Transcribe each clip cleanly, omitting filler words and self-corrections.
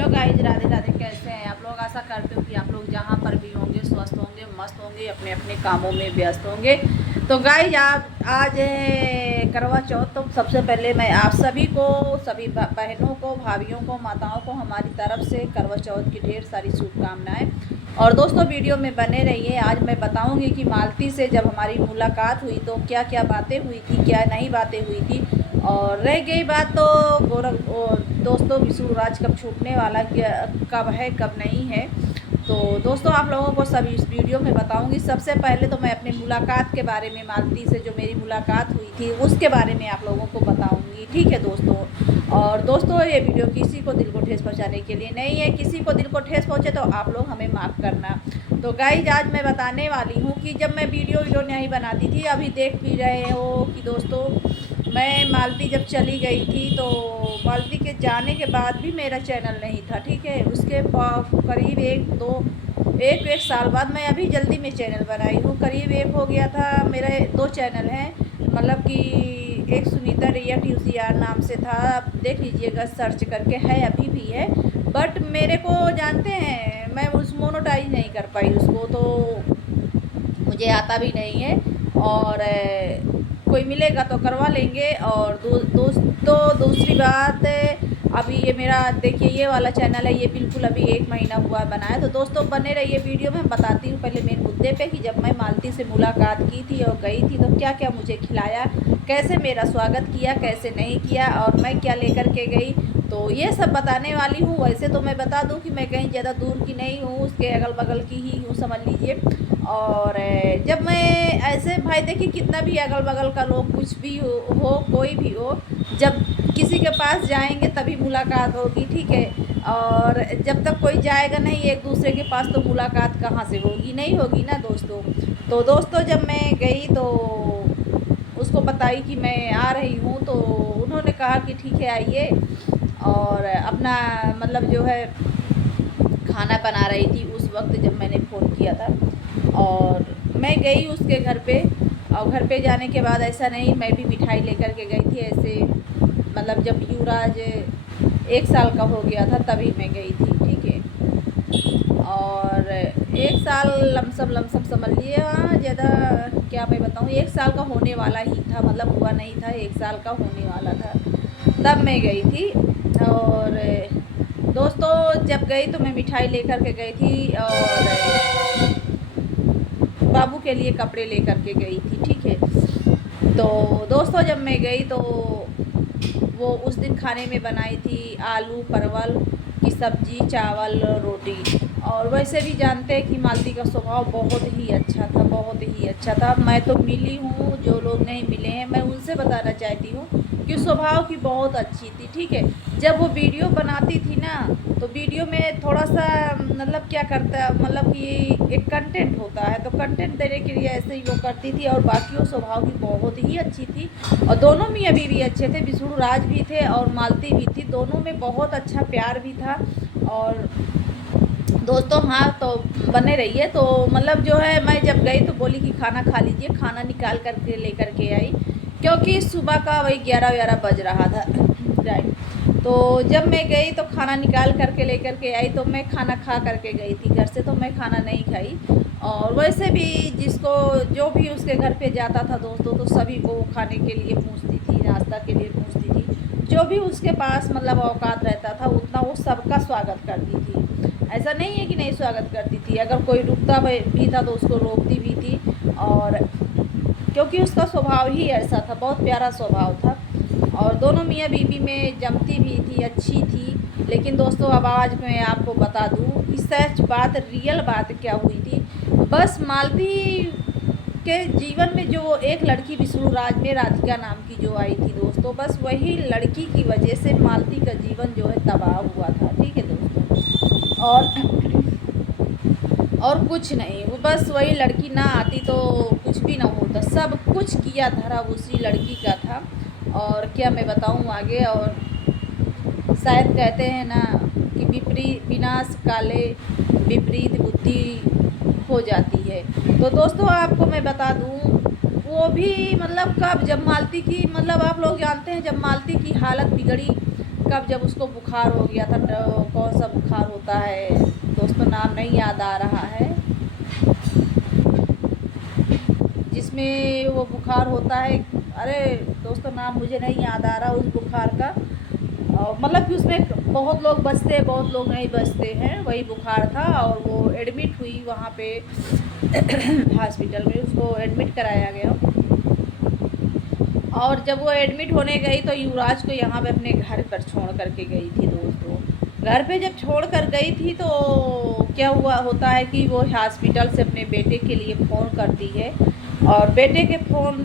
Hello guys, Radhe Radhe. कैसे हैं आप लोग? आशा करते हो कि आप लोग जहाँ पर भी होंगे स्वस्थ होंगे, मस्त होंगे, अपने अपने कामों में व्यस्त होंगे। तो गाइज आज है करवा चौथ। तो सबसे पहले मैं आप सभी को, सभी बहनों को, भाभीयों को, माताओं को हमारी तरफ से करवा चौथ की ढेर सारी शुभकामनाएं। और दोस्तों वीडियो में बने रहिए। आज मैं बताऊंगी कि मालती से जब हमारी मुलाकात हुई तो क्या क्या बातें हुई थी, क्या नहीं बातें हुई थी। और रह गई बात तो दोस्तों विष्णुराज कब छूटने वाला, कब है कब नहीं है। तो दोस्तों आप लोगों को सब इस वीडियो में बताऊंगी। सबसे पहले तो मैं अपनी मुलाकात के बारे में, मालती से जो मेरी मुलाकात हुई थी उसके बारे में आप लोगों को बताऊंगी, ठीक है दोस्तों। और दोस्तों ये वीडियो किसी को दिल को ठेस पहुंचाने के लिए नहीं है। किसी को दिल को ठेस पहुंचे तो आप लोग हमें माफ़ करना। तो गाइज आज मैं बताने वाली हूँ कि जब मैं वीडियो नहीं बनाती थी, अभी देख भी रहे हो कि दोस्तों मैं मालती जब चली गई थी तो मालती के जाने के बाद भी मेरा चैनल नहीं था, ठीक है। उसके करीब एक साल बाद मैं अभी जल्दी में चैनल बनाई हूँ। करीब एक हो गया था। मेरे 2 चैनल हैं, मतलब कि एक सुनीता रिया TCR नाम से था, आप देख लीजिएगा सर्च करके, है अभी भी है। बट मेरे को जानते हैं मैं उस मोनेटाइज नहीं कर पाई उसको, तो मुझे आता भी नहीं है। और कोई मिलेगा तो करवा लेंगे। और दोस्तों दूसरी बात, अभी ये मेरा देखिए ये वाला चैनल है, ये बिल्कुल अभी 1 महीना हुआ बनाया। तो दोस्तों बने रहिए वीडियो में। बताती हूँ पहले मेन मुद्दे पे कि जब मैं मालती से मुलाकात की थी और गई थी तो क्या क्या मुझे खिलाया, कैसे मेरा स्वागत किया, कैसे नहीं किया, और मैं क्या लेकर के गई, तो ये सब बताने वाली हूँ। वैसे तो मैं बता दूँ कि मैं कहीं ज़्यादा दूर की नहीं हूँ, उसके अगल बगल की ही हूँ, समझ लीजिए। और जब मैं ऐसे भाई देखिए कितना भी अगल बगल का लोग कुछ भी हो कोई भी हो, जब किसी के पास जाएंगे तभी मुलाकात होगी, ठीक है। और जब तक कोई जाएगा नहीं एक दूसरे के पास तो मुलाकात कहाँ से होगी, नहीं होगी ना दोस्तों। तो दोस्तों जब मैं गई तो उसको बताई कि मैं आ रही हूँ, तो उन्होंने कहा कि ठीक है आइए। और अपना मतलब जो है खाना बना रही थी उस वक्त जब मैंने फ़ोन किया था। और मैं गई उसके घर पे, और घर पे जाने के बाद ऐसा नहीं मैं भी मिठाई लेकर के गई थी ऐसे, मतलब जब युवराज 1 साल का हो गया था तभी मैं गई थी, ठीक है। और 1 साल लमसम समझ लिए, ज़्यादा क्या मैं बताऊँ, 1 साल का होने वाला ही था, मतलब हुआ नहीं था, 1 साल का होने वाला था तब मैं गई थी। और दोस्तों जब गई तो मैं मिठाई लेकर के गई थी और बाबू के लिए कपड़े लेकर के गई थी, ठीक है। तो दोस्तों जब मैं गई तो वो उस दिन खाने में बनाई थी आलू परवल की सब्ज़ी, चावल, रोटी। और वैसे भी जानते हैं कि मालती का स्वभाव बहुत ही अच्छा था, बहुत ही अच्छा था। मैं तो मिली हूँ, जो लोग नहीं मिले हैं मैं उनसे बताना चाहती हूँ कि स्वभाव की बहुत अच्छी थी, ठीक है। जब वो वीडियो बनाती थी ना तो वीडियो में थोड़ा सा मतलब क्या करता, मतलब कि एक कंटेंट होता है तो कंटेंट देने के लिए ऐसे ही वो करती थी। और बाकी वो स्वभाव की बहुत ही अच्छी थी। और दोनों मियाँ बीवी अच्छे थे, विष्णुराज भी थे और मालती भी थी, दोनों में बहुत अच्छा प्यार भी था। और दोस्तों हाँ तो बने रहिए। तो मतलब जो है मैं जब गई तो बोली कि खाना खा लीजिए, खाना निकाल करके लेकर के आई, क्योंकि सुबह का वही 11 बज रहा था, राइट। तो जब मैं गई तो खाना निकाल करके लेकर के आई, तो मैं खाना खा करके गई थी घर से, तो मैं खाना नहीं खाई। और वैसे भी जिसको जो भी उसके घर पे जाता था दोस्तों तो सभी को वो खाने के लिए पूछती थी, नाश्ता के लिए पूछती थी, जो भी उसके पास मतलब औकात रहता था उतना वो सबका स्वागत करती थी। ऐसा नहीं है कि नहीं स्वागत करती थी, अगर कोई रुकता भी था तो उसको रोकती भी थी। और क्योंकि उसका स्वभाव ही ऐसा था, बहुत प्यारा स्वभाव था। और दोनों मियाँ बीवी में जमती भी थी, अच्छी थी। लेकिन दोस्तों अब आज मैं आपको बता दूं कि सच बात, रियल बात क्या हुई थी। बस मालती के जीवन में जो एक लड़की विष्णुराज में राधिका नाम की जो आई थी दोस्तों, बस वही लड़की की वजह से मालती का जीवन जो है तबाह हुआ था, ठीक है दोस्तों। और कुछ नहीं, वो बस वही लड़की ना आती तो कुछ भी ना होता, सब कुछ किया धरा उसी लड़की का था। और क्या मैं बताऊं आगे। और शायद कहते हैं ना कि विपरीत विनाश काले विपरीत बुद्धि हो जाती है। तो दोस्तों आपको मैं बता दूं वो भी मतलब कब, जब मालती की मतलब आप लोग जानते हैं जब मालती की हालत बिगड़ी, कब जब उसको बुखार हो गया था, तो कौन सा बुखार होता है दोस्तों, नाम नहीं याद आ रहा है, जिसमें वो बुखार होता है, अरे दोस्तों नाम मुझे नहीं याद आ रहा उस बुखार का, मतलब कि उसमें बहुत लोग बचते हैं, बहुत लोग नहीं बचते हैं, वही बुखार था। और वो एडमिट हुई वहाँ पे हॉस्पिटल में, उसको एडमिट कराया गया। और जब वो एडमिट होने गई तो युवराज को यहाँ पे अपने घर पर छोड़ करके गई थी दोस्तों। घर पे जब छोड़ कर गई थी तो क्या हुआ होता है कि वो हॉस्पिटल से अपने बेटे के लिए फ़ोन करती है, और बेटे के फ़ोन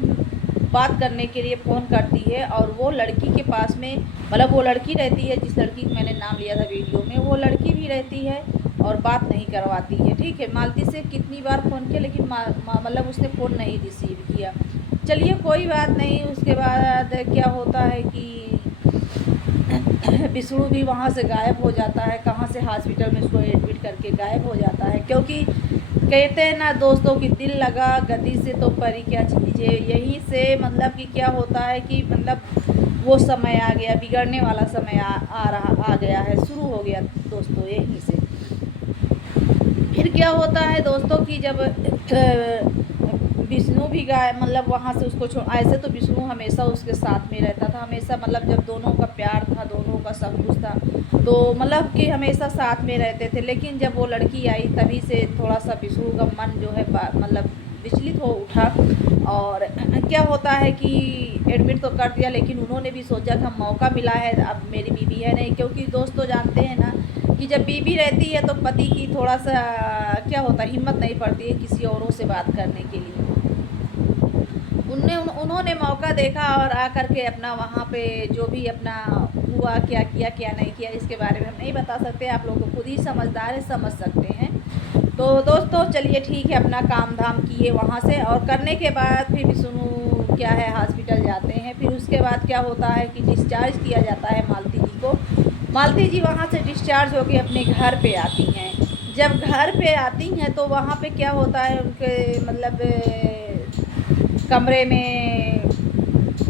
बात करने के लिए फ़ोन करती है, और वो लड़की के पास में, मतलब वो लड़की रहती है जिस लड़की का मैंने नाम लिया था वीडियो में, वो लड़की भी रहती है और बात नहीं करवाती है। ठीक है, मालती से कितनी बार फ़ोन किया लेकिन मतलब उसने फ़ोन नहीं रिसीव किया। चलिए कोई बात नहीं। उसके बाद क्या होता है कि विष्णु भी वहाँ से गायब हो जाता है, कहाँ से हॉस्पिटल में उसको एडमिट करके गायब हो जाता है, क्योंकि कहते हैं ना दोस्तों कि दिल लगा गति से तो परी क्या चीज़ है। यहीं से मतलब कि क्या होता है कि मतलब वो समय आ गया, बिगड़ने वाला समय आ गया है, शुरू हो गया दोस्तों यहीं से। फिर क्या होता है दोस्तों कि जब विष्णु भी मतलब वहाँ से उसको ऐसे तो विष्णु हमेशा उसके साथ में रहता था, हमेशा मतलब जब दोनों का प्यार था, दोनों का सब कुछ था, तो मतलब कि हमेशा साथ में रहते थे। लेकिन जब वो लड़की आई तभी से थोड़ा सा विष्णु का मन जो है मतलब विचलित हो उठा। और क्या होता है कि एडमिट तो कर दिया, लेकिन उन्होंने भी सोचा कि मौका मिला है, अब मेरी बीवी है नहीं, क्योंकि दोस्तों जानते हैं ना कि जब बीवी रहती है तो पति की थोड़ा सा क्या होता है, हिम्मत नहीं पड़ती है किसी औरों से बात करने के लिए। उन्होंने मौका देखा और आकर के अपना वहाँ पे जो भी अपना हुआ, क्या किया क्या नहीं किया, इसके बारे में हम नहीं बता सकते, आप लोग खुद ही समझदार है, समझ सकते हैं। तो दोस्तों चलिए ठीक है, अपना काम धाम किए वहाँ से, और करने के बाद फिर विष्णु क्या है हॉस्पिटल जाते हैं। फिर उसके बाद क्या होता है कि डिस्चार्ज किया जाता है मालती जी को। मालती जी वहाँ से डिस्चार्ज होकर अपने घर पे आती हैं। जब घर पे आती हैं तो वहाँ पे क्या होता है, उनके मतलब कमरे में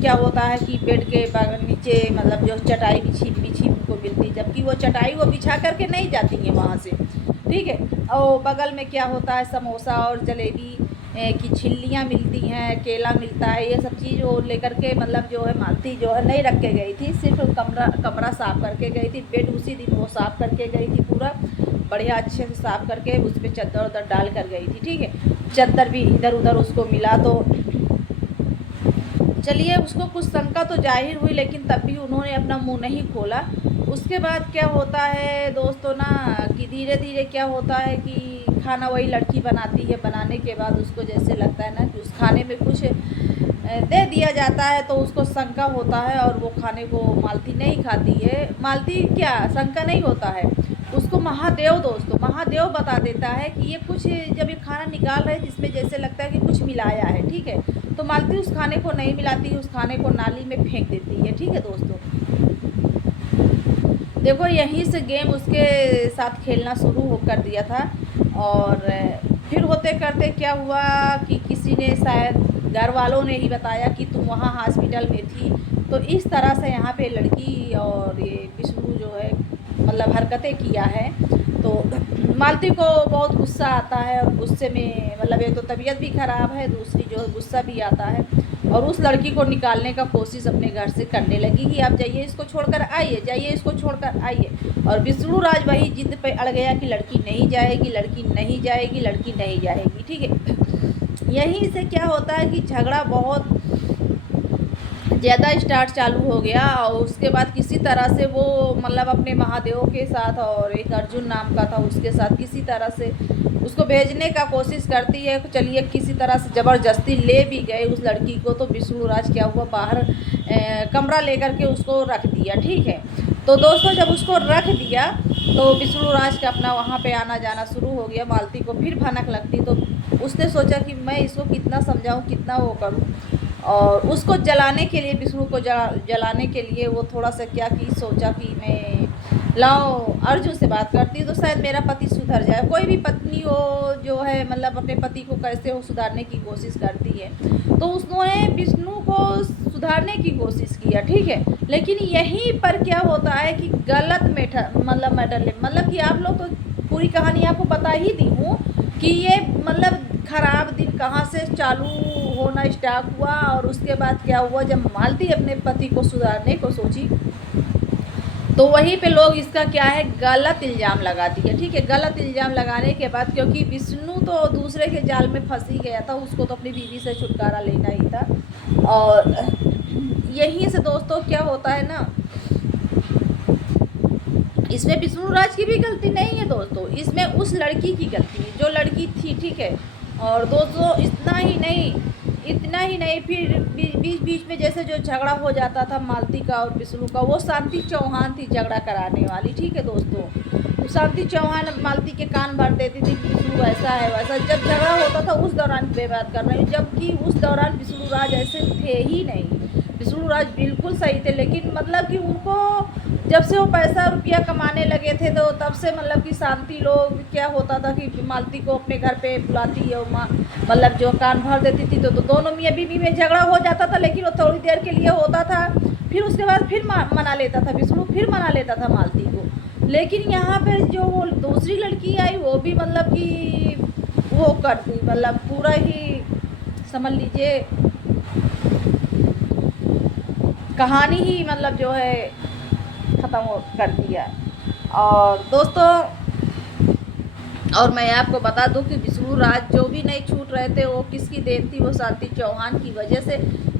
क्या होता है कि बेड के नीचे मतलब जो चटाई बिछी उनको मिलती, जबकि वो चटाई वो बिछा करके नहीं जाती हैं वहाँ से। ठीक है, और बगल में क्या होता है, समोसा और जलेबी की छिल्लियाँ मिलती हैं, केला मिलता है, ये सब चीज़ वो लेकर के मतलब जो है मालती जो है नहीं रख के गई थी, सिर्फ कमरा साफ़ करके गई थी। बेड उसी दिन वो साफ़ करके गई थी, पूरा बढ़िया अच्छे से साफ़ करके उस पर चद्दर उद्दर डाल कर गई थी। ठीक है, चद्दर भी इधर उधर उसको मिला, तो चलिए उसको कुछ शंका तो जाहिर हुई, लेकिन तब भी उन्होंने अपना मुंह नहीं खोला। उसके बाद क्या होता है दोस्तों ना कि धीरे धीरे क्या होता है कि खाना वही लड़की बनाती है, बनाने के बाद उसको जैसे लगता है ना कि उस खाने में कुछ दे दिया जाता है, तो उसको शंका होता है और वो खाने को मालती नहीं खाती है। मालती क्या शंका नहीं होता है, उसको महादेव दोस्तों महादेव बता देता है कि ये कुछ जब ये खाना निकाल रहे हैं जिसमें जैसे लगता है कि कुछ मिलाया है। ठीक है, तो मालती उस खाने को नहीं मिलाती, उस खाने को नाली में फेंक देती है। ठीक है दोस्तों, देखो यहीं से गेम उसके साथ खेलना शुरू कर दिया था। और फिर होते करते क्या हुआ कि किसी ने शायद घर वालों ने ही बताया कि तुम वहाँ हॉस्पिटल में थी, तो इस तरह से यहाँ पे लड़की और ये विष्णु जो है मतलब हरकतें किया है। तो मालती को बहुत गुस्सा आता है, और गुस्से में मतलब एक तो तबीयत भी ख़राब है, दूसरी जो है गुस्सा भी आता है, और उस लड़की को निकालने का कोशिश अपने घर से करने लगी कि आप जाइए इसको छोड़कर आइए, जाइए इसको छोड़कर आइए। और विष्णु राज वही जिद पे अड़ गया कि लड़की नहीं जाएगी, लड़की नहीं जाएगी, लड़की नहीं जाएगी। ठीक है, यहीं से क्या होता है कि झगड़ा बहुत ज़्यादा स्टार्ट चालू हो गया। और उसके बाद किसी तरह से वो मतलब अपने महादेव के साथ और एक अर्जुन नाम का था उसके साथ किसी तरह से उसको भेजने का कोशिश करती है। चलिए किसी तरह से ज़बरदस्ती ले भी गए उस लड़की को, तो विष्णु राज क्या हुआ बाहर कमरा लेकर के उसको रख दिया। ठीक है, तो दोस्तों जब उसको रख दिया तो विष्णु राज का अपना वहाँ पे आना जाना शुरू हो गया। मालती को फिर भनक लगती, तो उसने सोचा कि मैं इसको कितना समझाऊँ, कितना वो करूँ, और उसको जलाने के लिए विष्णु को जलाने के लिए वो थोड़ा सा क्या की सोचा कि मैं लाओ अर्जुन से बात करती तो शायद मेरा पति सुधर जाए। कोई भी पत्नी हो जो है मतलब अपने पति को कैसे हो सुधारने की कोशिश करती है, तो उसने विष्णु को सुधारने की कोशिश किया, ठीक है। लेकिन यहीं पर क्या होता है कि गलत मतलब कि आप लोग तो पूरी कहानी आपको बता ही दी हूँ कि ये मतलब ख़राब दिन कहाँ से चालू होना स्टार्ट हुआ और उसके बाद क्या हुआ जब मालती अपने पति को सुधारने को सोची तो वहीं पे लोग इसका क्या है गलत इल्ज़ाम लगा दिया, ठीक है। गलत इल्ज़ाम लगाने के बाद क्योंकि विष्णु तो दूसरे के जाल में फंस ही गया था, उसको तो अपनी बीवी से छुटकारा लेना ही था। और यहीं से दोस्तों क्या होता है ना, इसमें विष्णु राज की भी गलती नहीं है दोस्तों, इसमें उस लड़की की गलती है जो लड़की थी, ठीक है। और दोस्तों इतना ही नहीं फिर बीच में जैसे जो झगड़ा हो जाता था मालती का और विष्णु का, वो शांति चौहान थी झगड़ा कराने वाली, ठीक है दोस्तों। शांति चौहान मालती के कान भर देती थी कि विष्णु ऐसा है वैसा, जब झगड़ा होता था उस दौरान पे बात कर रही हूँ, जबकि उस दौरान विष्णु राज ऐसे थे ही नहीं। विष्णु राज बिल्कुल सही थे, लेकिन मतलब कि उनको जब से वो पैसा रुपया कमाने लगे थे तो तब से मतलब कि शांति लोग क्या होता था कि मालती को अपने घर पे बुलाती है मतलब जो कान भर देती थी, तो दोनों मियाँ बीवी में झगड़ा हो जाता था, लेकिन वो थोड़ी देर के लिए होता था, फिर उसके बाद फिर मना लेता था विष्णु, फिर मना लेता था मालती को। लेकिन यहाँ पे जो वो दूसरी लड़की आई वो भी मतलब कि वो करती मतलब पूरा ही समझ लीजिए कहानी ही मतलब जो है ख़त्म कर दिया। और दोस्तों और मैं आपको बता दूं कि विष्णु राज जो भी नहीं छूट रहे थे वो किसकी देन थी, वो शांति चौहान की वजह से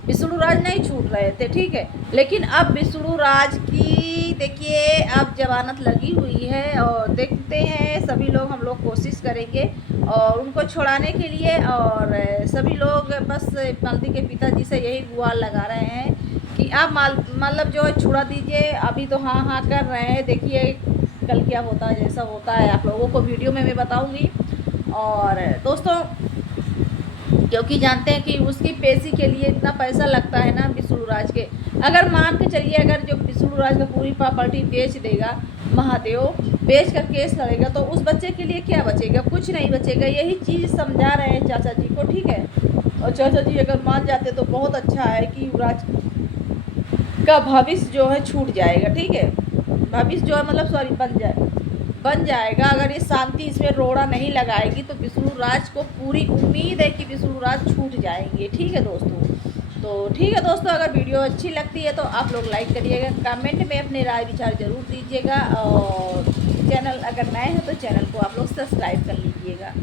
विष्णु राज नहीं छूट रहे थे, ठीक है। लेकिन अब विष्णु राज की देखिए अब जमानत लगी हुई है और देखते हैं सभी लोग, हम लोग कोशिश करेंगे और उनको छुड़ाने के लिए। और सभी लोग बस मालती के पिताजी से यही गुहार लगा रहे हैं कि आप मतलब जो है छुड़ा दीजिए। अभी तो हाँ हाँ कर रहे हैं, देखिए कल क्या होता है, जैसा होता है आप लोगों को वीडियो में मैं बताऊंगी। और दोस्तों क्योंकि जानते हैं कि उसकी पेशी के लिए इतना पैसा लगता है ना विष्णु राज के, अगर मान के चलिए अगर जो विष्णु राज का पूरी प्रॉपर्टी बेच देगा, महादेव बेच कर केस लड़ेगा, तो उस बच्चे के लिए क्या बचेगा, कुछ नहीं बचेगा। यही चीज़ समझा रहे हैं चाचा जी को, ठीक है। और चाचा जी अगर मान जाते तो बहुत अच्छा है कि युवराज का भविष्य जो है छूट जाएगा, ठीक है। भविष्य जो है मतलब सॉरी बन जाएगा अगर ये शांति इसमें रोड़ा नहीं लगाएगी तो विष्णु राज को पूरी उम्मीद है कि विष्णु राज छूट जाएंगे, ठीक है दोस्तों। तो ठीक है दोस्तों, अगर वीडियो अच्छी लगती है तो आप लोग लाइक करिएगा, कमेंट में अपने राय विचार ज़रूर दीजिएगा और चैनल अगर नए हैं तो चैनल को आप लोग सब्सक्राइब कर लीजिएगा।